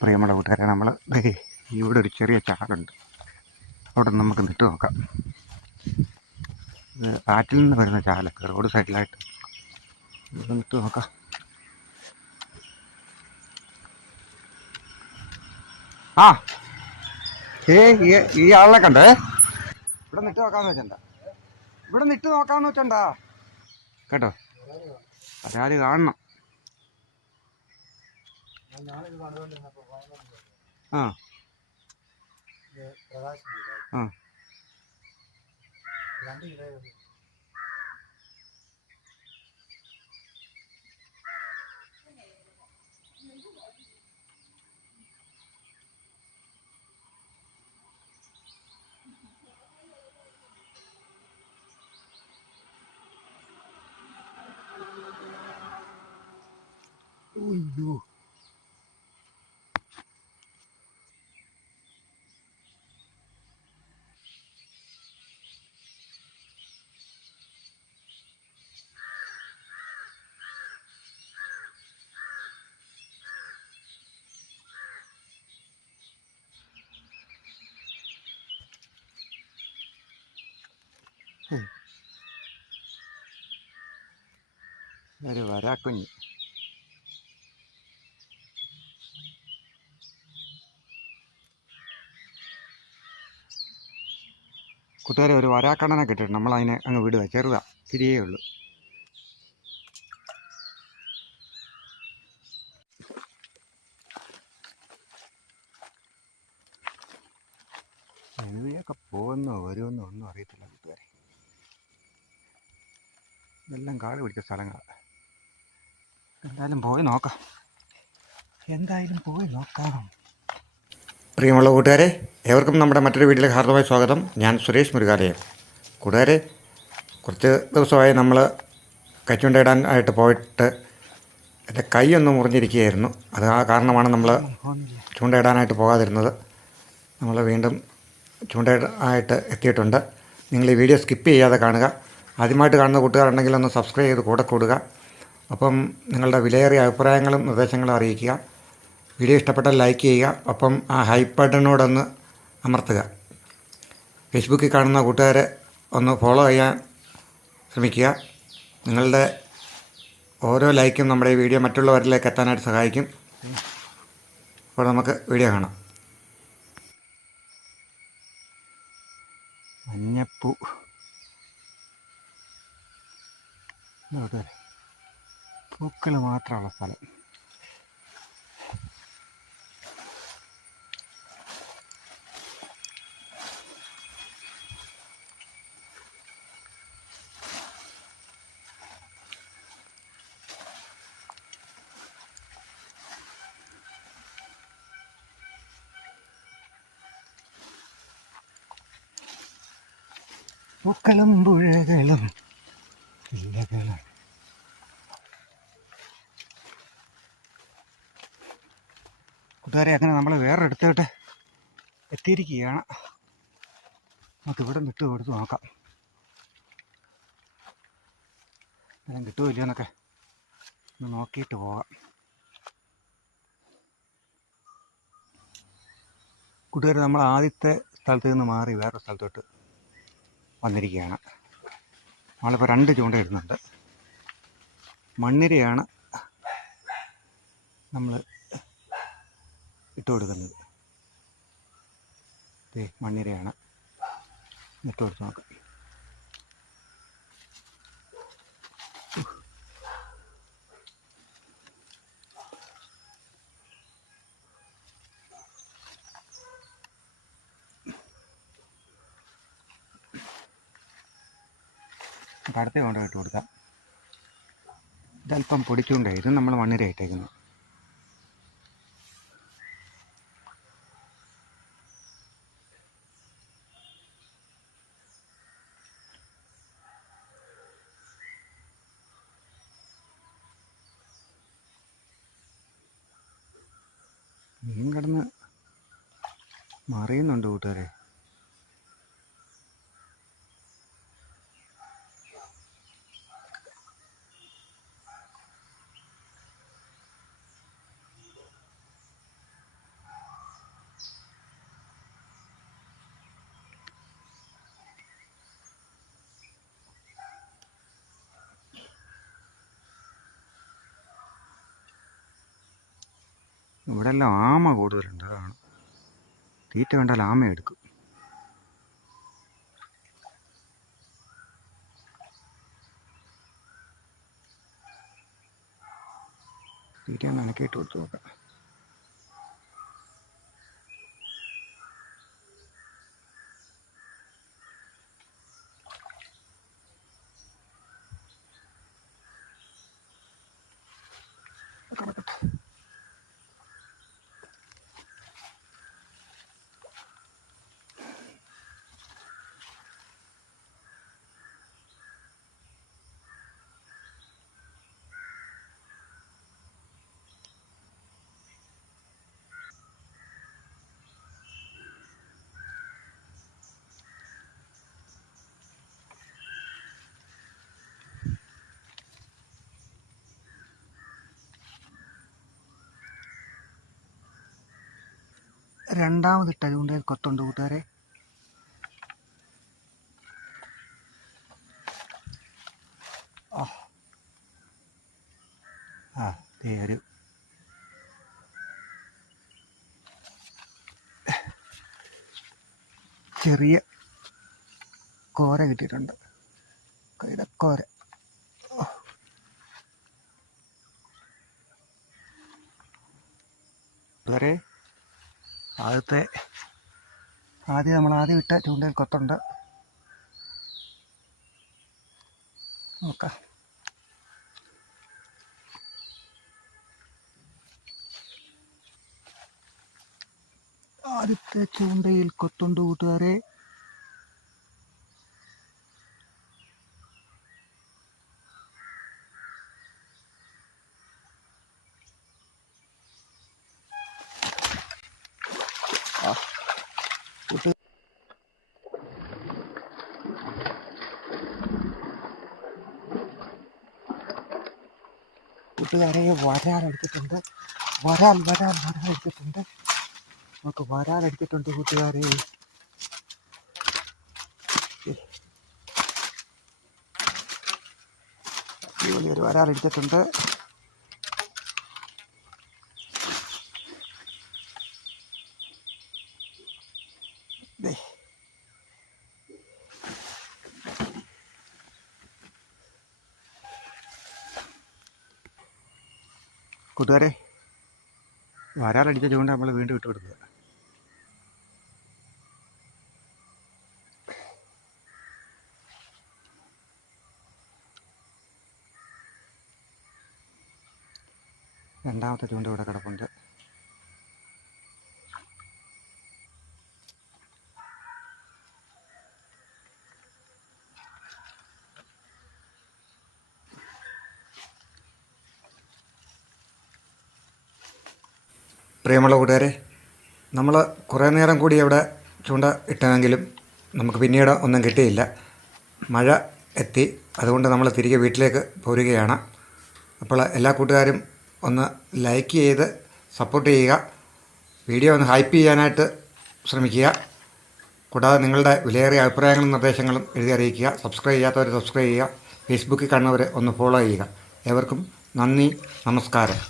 പ്രിയമുള്ള കൂട്ടുകാരെ, നമ്മൾ ഇവിടെ ഒരു ചെറിയ ചാലുണ്ട്. അവിടെ നമുക്ക് നിട്ട് നോക്കാം. ഇത് ആറ്റിൽ നിന്ന് വരുന്ന ചാലൊക്കെ റോഡ് സൈഡിലായിട്ട് ഇവിടെ നിട്ട് നോക്കാം. ആ ഈ ആളിനെ കണ്ടേ. ഇവിടെ നിട്ട് നോക്കാമെന്ന് വെച്ചണ്ട, ഇവിടെ നിട്ട് നോക്കാമെന്ന് വെച്ചണ്ടാ കേട്ടോ. ഒരാൾ കാണണം. ആ ആ അയ്യോ, ഒരു വരാക്കുഞ്ഞ്. കൂട്ടുകാരെ, ഒരു വരാക്കണ്ണനെ കിട്ടിയിട്ട് നമ്മൾ അതിനെ അങ്ങ് വിടുക. ചെറുതാ, തിരിയേ ഉള്ളൂ. എഴുതിയൊക്കെ പോകുന്നോ വരുമെന്നോ ഒന്നും അറിയത്തില്ല കൂട്ടുകാരെ. ഇതെല്ലാം കാട് പിടിച്ച സ്ഥലങ്ങളാണ്. എന്തായാലും പോയി നോക്കാം. പ്രിയമുള്ള കൂട്ടുകാരെ, ഏവർക്കും നമ്മുടെ മറ്റൊരു വീഡിയോയിലേക്ക് ഹാർദമായ സ്വാഗതം. ഞാൻ സുരേഷ് മുരുകാലയം. കൂട്ടുകാരെ, കുറച്ച് ദിവസമായി നമ്മൾ കൈച്ചൂണ്ടയിടാൻ ആയിട്ട് പോയിട്ട് എൻ്റെ കൈ ഒന്ന് മുറിഞ്ഞിരിക്കുകയായിരുന്നു. അത് ആ കാരണമാണ് നമ്മൾ ചൂണ്ടയിടാനായിട്ട് പോകാതിരുന്നത്. നമ്മൾ വീണ്ടും ചൂണ്ടയിടാനായിട്ട് എത്തിയിട്ടുണ്ട്. നിങ്ങൾ ഈ വീഡിയോ സ്കിപ്പ് ചെയ്യാതെ കാണുക. ആദ്യമായിട്ട് കാണുന്ന കൂട്ടുകാരുണ്ടെങ്കിൽ ഒന്ന് സബ്സ്ക്രൈബ് ചെയ്ത് കൂടെ കൂടുക. അപ്പം നിങ്ങളുടെ വിലയേറിയ അഭിപ്രായങ്ങളും നിർദ്ദേശങ്ങളും അറിയിക്കുക. വീഡിയോ ഇഷ്ടപ്പെട്ടാൽ ലൈക്ക് ചെയ്യുക. അപ്പം ആ ഹൈപ്പ് ബട്ടനോടൊന്ന് അമർത്തുക. ഫേസ്ബുക്കിൽ കാണുന്ന കൂട്ടുകാരെ ഒന്ന് ഫോളോ ചെയ്യാൻ ശ്രമിക്കുക. നിങ്ങളുടെ ഓരോ ലൈക്കും നമ്മുടെ ഈ വീഡിയോ മറ്റുള്ളവരിലേക്ക് എത്താനായിട്ട് സഹായിക്കും. അപ്പോൾ നമുക്ക് വീഡിയോ കാണാം. മഞ്ഞപ്പൂ പൂക്കൾ മാത്രമുള്ള സ്ഥലം. പൂക്കളും പുഴകളും ഇല്ലകളും. കൂട്ടുകാരെ, അങ്ങനെ നമ്മൾ വേറൊരിടത്തോട്ട് എത്തിയിരിക്കുകയാണ്. നമുക്കിവിടെ നിട്ട് കൊടുത്ത് നോക്കാം. ഞാൻ കിട്ടുമോ ഇല്ലയോ എന്നൊക്കെ ഒന്ന് നോക്കിയിട്ട് പോകാം. കൂട്ടുകാർ, നമ്മൾ ആദ്യത്തെ സ്ഥലത്ത് നിന്ന് മാറി വേറെ സ്ഥലത്തോട്ട് വന്നിരിക്കുകയാണ്. നമ്മളിപ്പോൾ 2 ചൂണ്ട ഇടുന്നുണ്ട്. മണ്ണിരയാണ് നമ്മൾ ഇട്ട് കൊടുക്കുന്നത്. മണ്ണിരയാണ് ഇട്ട് കൊടുത്ത് നോക്കാം. അടുത്ത കൊണ്ട് ഇട്ട് കൊടുക്കാം. ഇതല്പം പൊടിച്ചുകൊണ്ടേ, ഇത് നമ്മൾ മണ്ണിര ഇട്ടേക്കുന്നു. മീൻ കിടന്ന് മറിയുന്നുണ്ട് കൂട്ടുകാരെ. ഇവിടെ എല്ലാം ആമ കൂടുതലുണ്ട്, അതാണ്. തീറ്റ കണ്ടാൽ ആമ എടുക്കും. തീറ്റ ഒന്ന് അനക്കിയിട്ട് കൊടുത്തു നോക്കാം. രണ്ടാമതിട്ട ചൂണ്ടയിൽ കൊത്തുണ്ട് കൂട്ടുകാരെ. ഒരു ചെറിയ കോര കിട്ടിയിട്ടുണ്ട്, കൈതക്കോര. ഇതുവരെ ആദ്യം ഇട്ട ചൂണ്ടയിൽ കൊത്തുണ്ട്. നോക്കാം. ആദ്യത്തെ ചൂണ്ടയിൽ കൊത്തുണ്ട് കൂട്ടുകാരെ. കൂട്ടുകാരെ വരാലടിച്ചിട്ടുണ്ട്, വരാലടിച്ചിട്ടുണ്ട്. നമുക്ക് വരാലടിച്ചിട്ടുണ്ട് കൂട്ടുകാരെ. ഒരു വരാലടിച്ചിട്ടുണ്ട്. കൂട്ടുകാരെ, വരാലടിച്ച ചൂണ്ട നമ്മൾ വീണ്ടും ഇട്ട് കൊടുക്കുക. രണ്ടാമത്തെ ചൂണ്ട ഇവിടെ കിടപ്പുണ്ട്. പ്രിയമുള്ള കൂട്ടുകാരെ, നമ്മൾ കുറേ നേരം കൂടി അവിടെ ചൂണ്ട ഇട്ടെങ്കിലും നമുക്ക് പിന്നീട് ഒന്നും കിട്ടിയില്ല. മഴ എത്തി, അതുകൊണ്ട് നമ്മൾ തിരികെ വീട്ടിലേക്ക് പോരുകയാണ്. അപ്പോൾ എല്ലാ കൂട്ടുകാരും ഒന്ന് ലൈക്ക് ചെയ്ത് സപ്പോർട്ട് ചെയ്യുക, വീഡിയോ ഒന്ന് ഹൈപ്പ് ചെയ്യാനായിട്ട് ശ്രമിക്കുക. കൂടാതെ നിങ്ങളുടെ വിലയേറിയ അഭിപ്രായങ്ങളും നിർദ്ദേശങ്ങളും എഴുതി അറിയിക്കുക. സബ്സ്ക്രൈബ് ചെയ്യാത്തവർ സബ്സ്ക്രൈബ് ചെയ്യുക, ഫേസ്ബുക്കിൽ കാണുന്നവർ ഒന്ന് ഫോളോ ചെയ്യുക. ഏവർക്കും നന്ദി, നമസ്കാരം.